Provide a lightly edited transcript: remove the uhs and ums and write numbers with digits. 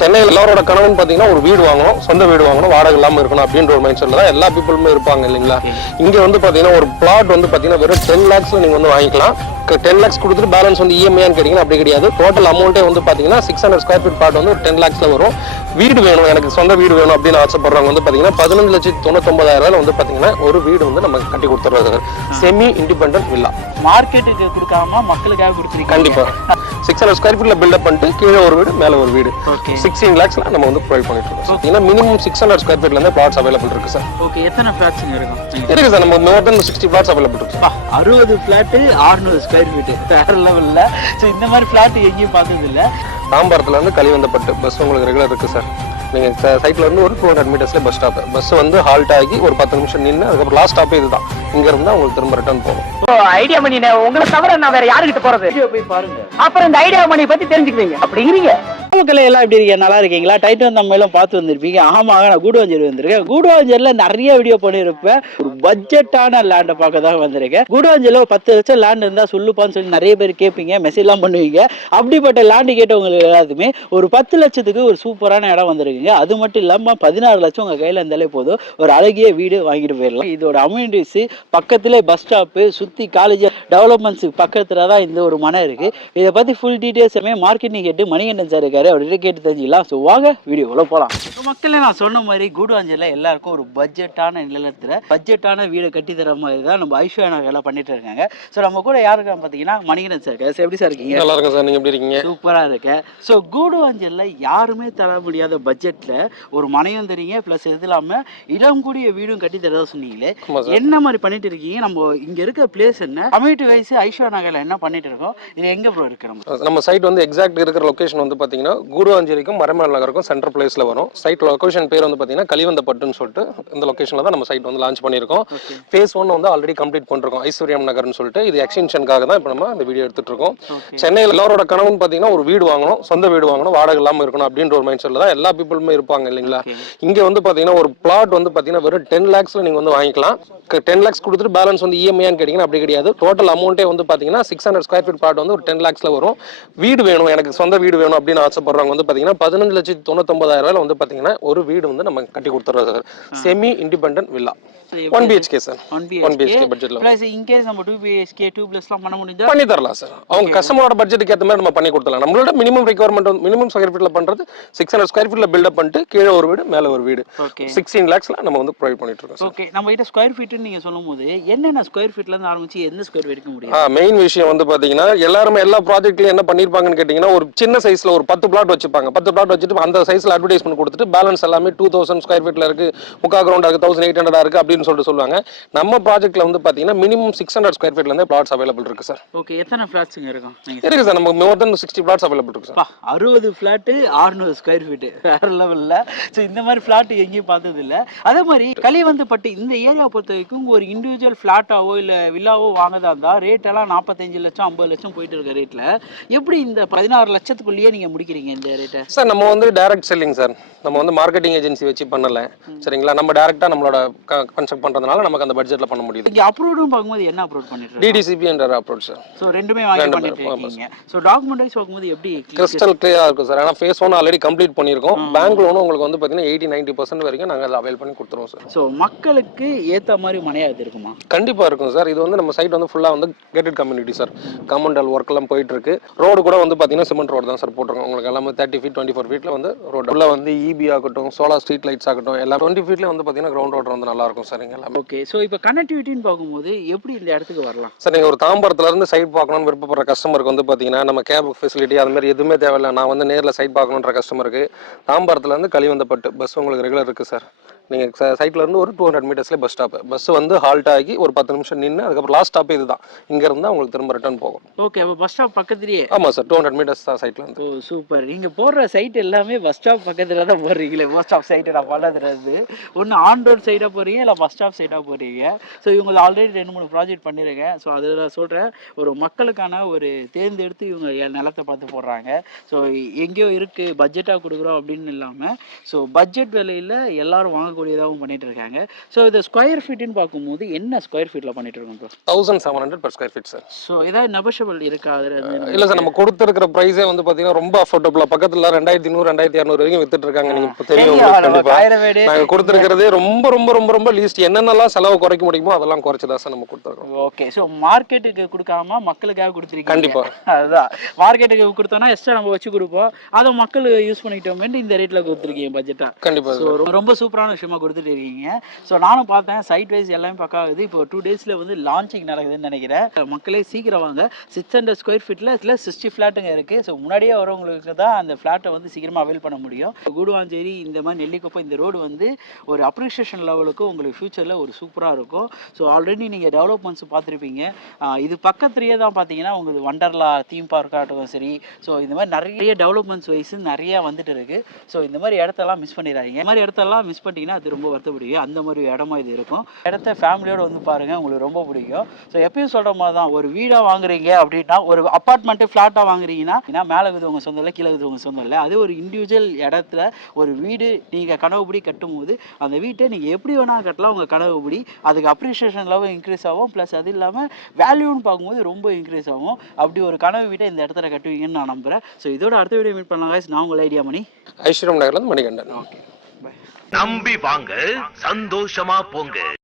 சென்னையில் எல்லாரோட கனவுன்னு பார்த்தீங்கன்னா ஒரு வீடு வாங்கணும், சொந்த வீடு வாங்கணும், வாடகை இல்லாமல் இருக்கணும் அப்படின்ற ஒரு மைண்ட் செட்டில் தான் எல்லா பீப்புளுமே இருப்பாங்க இல்லைங்களா. இங்கே வந்து பார்த்தீங்கன்னா ஒரு பிளாட் வந்து பார்த்தீங்கன்னா வெறும் 10 lakhs நீங்கள் வந்து வாங்கிக்கலாம். 10 lakhs கொடுத்துட்டு பேலன்ஸ் வந்து இஎம்ஐன்னு கேட்டிங்கன்னா அப்படி கிடையாது. டோட்டல் அமௌண்ட்டே வந்து பார்த்தீங்கன்னா 600 square feet பிளாட் வந்து ஒரு 10 lakhsல வரும். வீடு வேணும், எனக்கு சொந்த வீடு வேணும் அப்படின்னு ஆசைப்படுறவங்க வந்து பார்த்தீங்கன்னா 15,99,000 வந்து பார்த்தீங்கன்னா ஒரு வீடு வந்து நம்ம கட்டி கொடுத்துருவாங்க. Semi independent villa. மார்க்கெட்டுக்கு கொடுக்காம மக்களுக்காக கொடுத்துருக்கீங்க. கண்டிப்பாக 600 square feetல பில்டப் பண்ணிட்டு கீழே ஒரு வீடு மேலே ஒரு வீடு 16 lakhsல நம்ம வந்து ப்ரொவைட் பண்ணிட்டு இருக்கோம். பார்த்தீங்கன்னா மினிமம் 600 square feetல இருந்து பிளாட்ஸ் அவைலபிள் இருக்கு சார். ஓகே, எத்தனை ஃபிளாட்ஸ் இருக்கும்? இருக்கு சார், நம்ம மோர் தென் 60 பிளாட்ஸ் அவைலபிள் இருக்கு. 60 ஃபிளாட் 600 ஸ்கொயர் ஃபீட் வேற லெவல்ல. ஸோ இந்த மாதிரி ஃபிளாட் எங்கேயும் பார்த்தது இல்லை. தாம்பரத்துல இருந்து கலிவந்தப்பட்டு பஸ் உங்களுக்கு ரெகுலர் இருக்கு சார். நீங்க சைட்ல இருந்து ஒரு 200 மீட்டர்ஸ்ல பஸ் ஸ்டாப். பஸ் வந்து ஹால்ட் ஆகி ஒரு 10 நிமிஷம் நின்று அதுக்கப்புறம் லாஸ்ட் ஸ்டாப்பே இதுதான். இங்க இருந்தா உங்களுக்கு திரும்ப ரிட்டர்ன் போகும். ஐடியா மணி உங்களை தவிர நான் வேற யாருக்கிட்ட போறது? போய் பாருங்க, அப்புறம் இந்த ஐடியா மணி பத்தி தெரிஞ்சுக்குவீங்க. அப்படிங்கிறீங்க. மக்கள் எல்லாம் எப்படி இருக்கீங்க? நல்லா இருக்கீங்களா? டைட்டன் நம்ம எல்லாம் பார்த்து வந்திருப்பீங்க. ஆமாங்க, நான் கூடுவாஞ்சேரி வந்திருக்கேன். கூடுவாஞ்சேரியில நிறைய வீடியோ பண்ணியிருப்பேன். ஒரு பட்ஜெட்டான லேண்டை பார்க்க தான் வந்திருக்கேன். கூடுவாஞ்சேரியில 10 லட்சம் லேண்ட் இருந்தா சொல்லுப்பான்னு சொல்லி நிறைய பேர் கேட்பீங்க, மெசேஜ் எல்லாம் பண்ணுவீங்க. அப்படிப்பட்ட லேண்டு கேட்டவங்களுக்கு எல்லாத்துமே ஒரு 10 லட்சத்துக்கு ஒரு சூப்பரான இடம் வந்திருக்குங்க. அது மட்டும் இல்லாம 16 லட்சம் உங்க கையில இருந்தாலே போதும், ஒரு அழகிய வீடு வாங்கிட்டு போயிடலாம். இதோட அம்யூனிட்டிஸ் பக்கத்திலே பஸ் ஸ்டாப்பு, சுத்தி காலேஜ் டெவலப்மெண்ட்ஸ் பக்கத்துல தான் இந்த ஒரு மனை இருக்கு. இதை பத்தி full details marketing head Manikandan sir இருக்காரு, அவர்கிட்ட கேட்டு தெரிஞ்சுக்கலாம். ஸோ வாங்க வீடியோக்குள்ள போகலாம். மக்களே, நான் சொன்ன மாதிரி கூடுவாஞ்சேரியில் எல்லாருக்கும் ஒரு பட்ஜெட்டான நிலத்தில் பட்ஜெட்டான வீடு கட்டி தர மாதிரி தான் நம்ம ஐஸ்வர்யா நகர்லாம் பண்ணிட்டு இருக்காங்க. ஸோ நம்ம கூட யாருக்கான்னு பார்த்தீங்கன்னா மணிகண்டன் சார் இருக்காரு. எப்படி சார் இருக்கீங்க? நல்லா இருக்கும் சார், நீங்க எப்படி இருக்கீங்க? சூப்பராக இருக்கு. ஸோ கூடுவாஞ்சேரியில் யாருமே தர முடியாத பட்ஜெட்டில் ஒரு மனையும் தரீங்க, ப்ளஸ் இது இல்லாமல் இடம் கூடிய வீடும் கட்டி தரதா சொன்னீங்களே, என்ன மாதிரி பண்ணிட்டு இருக்கீங்க? நம்ம இங்கே இருக்க பிளேஸ் என்ன, கம்யூனிட்டி வைஸ் ஐஸ்வர்யா நகரில் என்ன பண்ணிட்டு இருக்கோம், இது எங்கே ப்ரோ இருக்கு? நம்ம சைட் வந்து எக்ஸாக்ட் இருக்கிற லொகேஷன் வந்து பார்த்தீங்கன்னா கூடுவாஞ்சேரிக்கும் மறைமலை நகருக்கும் சென்ட்ரல் பிளேஸ்ல வரும். சைட் லொகேஷன் பேர் வந்து பார்த்தீங்கன்னா கலிவந்தப்பட்டுன்னு சொல்லிட்டு இந்த லொகேஷன்ல தான் நம்ம சைட் வந்து லான்ச் பண்ணியிருக்கோம். ஃபேஸ் 1 வந்து ஆல்ரெடி கம்ப்ளீட் பண்ணிருக்கோம், ஐஸ்வர்யம் நகர்னு சொல்லிட்டு. இது எக்ஸ்டென்ஷனுக்காக தான் இப்போ நம்ம இந்த வீடியோ எடுத்துட்டு இருக்கோம். சென்னையில் எல்லாரோட கனவுன்னு பார்த்தீங்கன்னா ஒரு வீடு வாங்கணும், சொந்த வீடு வாங்கணும், வாடகை இல்லாமல் இருக்கணும் அப்படின்ற ஒரு மைண்ட் செட்டில் தான் எல்லா பீப்புளுமே இருப்பாங்க இல்லைங்களா. இங்கே வந்து பார்த்தீங்கன்னா ஒரு பிளாட் வந்து பார்த்தீங்கன்னா வெறும் 10 lakhsல நீங்கள் வந்து வாங்கிக்கலாம். 10 lakhs கொடுத்துட்டு பேலன்ஸ் வந்து இஎம்ஐன்னு கேட்டிங்கன்னா அப்படி கிடையாது. டோட்டல் அமௌண்ட்டே வந்து பார்த்தீங்கன்னா 600 square feet பிளாட் வந்து ஒரு 10 lakhsல வரும். வீடு வேணும், எனக்கு சொந்த வீடு வேணும் அப்படின்னு ஆசைப்படுறவங்க வந்து பார்த்தீங்கன்னா 15,99,000 வந்து பார்த்தீங்கன்னா ஒரு வீடு வந்து நம்ம கட்டி கொடுத்துறோம் sir. Semi independent villa 1 BHK sir. 1 BHK பட்ஜெட்ல. ப்ளஸ் இன் கேஸ் நம்ம 2 BHK 2+லாம் பண்ண முடிஞ்சா பண்ணி தரலாம் சார். அவங்க கஸ்டமரோட பட்ஜெட்டுக்கு ஏற்ற மாதிரி நம்ம பண்ணி கொடுத்துடலாம். நம்மளோட மினிமம் ரெக்யர்மெண்ட் வந்து மினிமம் ஸ்கொயர் ஃபீட்ல பண்றது 600 square feetல பில்டப் பண்ணிட்டு கீழே ஒரு வீடு மேலே ஒரு வீடு 16 lakhsல நம்ம வந்து ப்ரொவைட் பண்ணிட்டு இருக்கோம் சார். ஓகே, நம்ம கிட்ட ஸ்கொயர் ஃபீட்னு நீங்க சொல்லும்போது என்னென்ன ஸ்கொயர் ஃபீட்ல இருந்து ஆரம்பிச்சு எந்த ஸ்கொயர் ஃபீட் முடியும்? மெயின் விஷயம் வந்து பாத்தீங்கன்னா எல்லாரும் எல்லா ப்ராஜெக்ட்லயும் என்ன பண்ணிருப்பாங்கன்னு கேட்டீங்கன்னா ஒரு சின்ன சைஸ்ல ஒரு 10 பிளாட் வச்சுப்பாங்க. 10 பிளாட் வச்சுட்டு அந்த சைஸ்ல அட்வர்டைஸ்மெண்ட் கொடுத்துட்டு பேலன்ஸ் எல்லாமே 2000 square feetல இருக்கு, முக்கா கிரவுண்ட் இருக்கு, 1800 இருக்கு அப்படின்னு சொல்லிட்டு சொல்லுவாங்க. நம்ம ப்ராஜெக்ட்ல வந்து பாத்தீங்கன்னா மினிமம் 600 square feetல இருந்து பிளாட்ஸ் அவைலபிள் இருக்கு சார். ஓகே, எத்தனை ஃபிளாட்ஸ் இருக்கும்? இருக்கு சார், நமக்கு மோர் தென் 60 பிளாட்ஸ் அவைலபிள் இருக்கு சார். 60 ஃபிளாட் 600 ஸ்கொயர் ஃபீட் வேற லெவல்ல. ஸோ இந்த மாதிரி ஃபிளாட் எங்கேயும் பார்த்தது இல்லை. அதே மாதிரி கலிவந்தப்பட்டு இந்த ஏரியா பொறுத்த வரைக்கும் ஒரு இண்டிவிஜுவல் ஃபிளாட்டாவோ இல்லை வில்லாவோ வாங்கதா இருந்தால் ரேட் எல்லாம் 45 லட்சம் 50 லட்சம் போயிட்டு இருக்க ரேட்ல எப்படி இந்த 16 லட்சத்துக்குள்ளேயே நீங்க முடிக்கிறீங்க இந்த ரேட்டை? சார் நம்ம வந்து டைரக்ட் செல்லிங் சார், நம்ம வந்து மார்க்கெட்டிங் ஏஜென்சி வச்சு பண்ணல சரிங்களா. நம்ம டைரக்டா நம்மளோட கன்ஸ்ட்ரக்ட் பண்றதுனால நமக்கு அந்த பட்ஜெட்ல பண்ண முடியுது. இங்க அப்ரூவ்டும் பார்க்கும்போது என்ன அப்ரூவ் பண்ணிட்டு டிடிசிபி என்ற அப்ரோச் சார். சோ ரெண்டுமே வாங்கி பண்ணிட்டு இருக்கீங்க. சோ டாக்குமெண்ட் வைஸ் பார்க்கும்போது எப்படி கிறிஸ்டல் கிளியரா இருக்கும் சார். ஆனா ஃபேஸ் 1 ஆல்ரெடி கம்ப்ளீட் பண்ணிருக்கோம். பேங்க் லோன் உங்களுக்கு வந்து பாத்தீங்கன்னா 80-90% வரைக்கும் நாங்க அதை அவைல் பண்ணி கொடுத்துருவோம் சார். சோ மக்களுக்கு ஏத்த மாதிரி மனையா இருக்குமா? கண்டிப்பா இருக்கும் சார். இது வந்து நம்ம சைட் வந்து ஃபுல்லா வந்து கேட்டட் கம்யூனிட்டி சார். காம்பவுண்டல் ஒர்க் எல்லாம் போயிட்டு இருக்கு. ரோடு கூட வந்து பாத்தீங்கன்னா சிமெண்ட் ரோடு தான் சார் போட்டுருக்கோம். உங்களுக்கு எல்லாமே 30 feet 24 feetல வந்து ரோடு உள்ள வந்து இபி ஆகட்டும், சோலார் ஸ்ட்ரீட் லைட்ஸ் ஆகட்டும், எல்லாம் 20 feetல வந்து பாத்தீங்கன்னா கிரவுண்ட் ரோடு வந்து நல்லா இருக்கும் சார். இங்க எல்லாம் ஓகே. சோ இப்போ கனெக்டிவிட்டின்னு பார்க்கும்போது எப்படி இந்த இடத்துக்கு வரலாம் சார்? நீங்க ஒரு தாம்பரத்துல இருந்து சைட் பார்க்கணும்னு விருப்பப்படுற கஸ்டமருக்கு வந்து பாத்தீங்கன்னா நம்ம கேப் ஃபெசிலிட்டி அது மாதிரி எதுவுமே தேவையில்லை. நான் வந்து நேர்ல சைட் பார்க்கணுன்ற கஸ்டமருக்கு தாம்பரத்துல இருந்து கலிவந்தப்பட்டு பஸ் உங்களுக்கு ரெகுலர் இருக்கு சார். நீங்கள் சைட்ல இருந்து ஒரு 200 மீட்டர்ஸ்லேயே பஸ் ஸ்டாப். பஸ் வந்து ஹால்ட் ஆகி ஒரு 10 நிமிஷம் நின்று அதுக்கப்புறம் லாஸ்ட் ஸ்டாப் இதுதான். இங்க இருந்தா உங்களுக்கு திரும்ப ரிட்டர்ன் போகும். ஓகே, அப்போ பஸ் ஸ்டாப் பக்கத்துலயே? ஆமா சார், 200 மீட்டர்ஸ் தான் சைட்ல இருந்து. ஓ சூப்பர். நீங்க போடுற சைட் எல்லாமே பஸ் ஸ்டாப் பக்கத்துல தான் போடுறீங்களே. பஸ் ஸ்டாப் சைட் நான் பண்ணது ஒன்று ஆன் ரோட் சைடாக போறீங்க இல்லை பஸ் ஸ்டாப் சைடாக போறீங்க. ஸோ இவங்க ஆல்ரெடி 2-3 ப்ராஜெக்ட் பண்ணிருக்கேன். ஸோ அதில் சொல்கிறேன், ஒரு மக்களுக்கான ஒரு தேர்ந்தெடுத்து இவங்க நிலத்தை பார்த்து போடுறாங்க. ஸோ எங்கேயோ இருக்கு பட்ஜெட்டாக கொடுக்குறோம் அப்படின்னு இல்லாமல் ஸோ பட்ஜெட் விலையில் எல்லாரும் வாங்கக்கூடிய பண்ணக்கூடியதாகவும் பண்ணிட்டு இருக்காங்க. ஸோ இது ஸ்கொயர் ஃபீட்னு பார்க்கும்போது என்ன ஸ்கொயர் ஃபீட்டில் பண்ணிட்டு இருக்கோம் bro? 1700 per square feet sir. So ஏதாவது நெகோஷியபிள் இருக்கா அதில்? இல்லை சார், நம்ம கொடுத்துருக்கிற ப்ரைஸே வந்து பார்த்தீங்கன்னா ரொம்ப அஃபோர்டபுளாக பக்கத்தில் 2100 2200 வரைக்கும் வித்துட்டு இருக்காங்க. நீங்கள் இப்போ தெரியும் உங்களுக்கு கண்டிப்பாக. நாங்கள் கொடுத்துருக்கிறதே ரொம்ப ரொம்ப ரொம்ப ரொம்ப லீஸ்ட். என்னென்னலாம் செலவு குறைக்க முடியுமோ அதெல்லாம் குறைச்சி தான் சார் நம்ம கொடுத்துருக்கோம். ஓகே. ஸோ மார்க்கெட்டுக்கு கொடுக்காம மக்களுக்காக கொடுத்துருக்கீங்க. கண்டிப்பாக. அதுதான், மார்க்கெட்டுக்கு கொடுத்தோம்னா எக்ஸ்ட்ரா நம்ம வச்சு கொடுப்போம், அதை மக்கள் யூஸ் பண்ணிக்கிட்டோமே இந்த ரேட்டில் கொடுத்துருக்கீங்க பட்ஜெட்டாக. கண்டிப்பாக. ஸோ ரொம்ப சூப்பரான விஷயமா கொடுத்துட்டு இருக்கீங்க. ஸோ நானும் பார்த்தேன் சைட் வைஸ் எல்லாமே பக்காவுது. இப்போ 2 daysல வந்து லான்ச்சிங் நடக்குதுன்னு நினைக்கிறேன். மக்களே சீக்கிரம் வாங்க. 600 ஸ்கொயர் ஃபீட்டில் இதில் 60 ஃப்ளாட்டுங்க இருக்குது. ஸோ முன்னாடியே வரவங்களுக்கு தான் அந்த ஃப்ளாட்டை வந்து சீக்கிரமாக அவைல் பண்ண முடியும். கூடுவாஞ்சேரி இந்த மாதிரி நெல்லிக்குப்பம் இந்த ரோடு வந்து ஒரு அப்ரிஷியேஷன் லெவலுக்கு உங்களுக்கு ஃபியூச்சரில் ஒரு சூப்பராக இருக்கும். ஸோ ஆல்ரெடி நீங்கள் டெவலப்மெண்ட்ஸ் பார்த்துருப்பீங்க. இது பக்கத்துலேயே தான் பார்த்தீங்கன்னா உங்களுக்கு வண்டர்லா தீம் பார்க்காகட்டும் சரி. ஸோ இந்த மாதிரி நிறைய டெவலப்மெண்ட்ஸ் வைஸ் நிறையா வந்துட்டு இருக்குது. ஸோ இந்த மாதிரி இடத்தெல்லாம் மிஸ் பண்ணிடுறாங்க. இந்த மாதிரி இடத்தெல்லாம் மிஸ் பண்ணிட்டீங்கன்னா அது ரொம்ப வருத்தப்படுவீங்க. அந்த மாதிரி இடமா இது இருக்கும். இடத்த ஃபேமிலியோடு வந்து பாருங்கள், உங்களுக்கு ரொம்ப பிடிக்கும். ஸோ எப்பயும் சொல்கிற மாதிரி தான், ஒரு வீடாக வாங்குறீங்க அப்படின்னா, ஒரு அப்பார்ட்மெண்ட்டு ஃப்ளாட்டாக வாங்குறீங்கன்னா மேலே விதவங்க சொந்தம் இல்லை, கீழே விதவங்க சொந்தம் இல்லை. அது ஒரு இண்டிவிஜுவல் இடத்துல ஒரு வீடு நீங்கள் கனவுபடி கட்டும் போது அந்த வீட்டை நீங்கள் எப்படி வேணால் கட்டலாம். உங்கள் கனவுபடி அதுக்கு அப்ரிஷியேஷன் லெவல் இன்க்ரீஸ் ஆகும். ப்ளஸ் அது இல்லாமல் வேல்யூன்னு பார்க்கும்போது ரொம்ப இன்க்ரீஸ் ஆகும். அப்படி ஒரு கனவு வீட்டை இந்த இடத்துல கட்டுவீங்கன்னு நான் நம்புகிறேன். ஸோ இதோட அடுத்த வீடியோ மீட் பண்ணலாம் guys. நான் உங்கள் ஐடியா மணி, ஐஸ்வர்யம் நகர்லேருந்து மணிகண்டன். Okay, by. நம்பி வாங்க, சந்தோஷமா போங்க.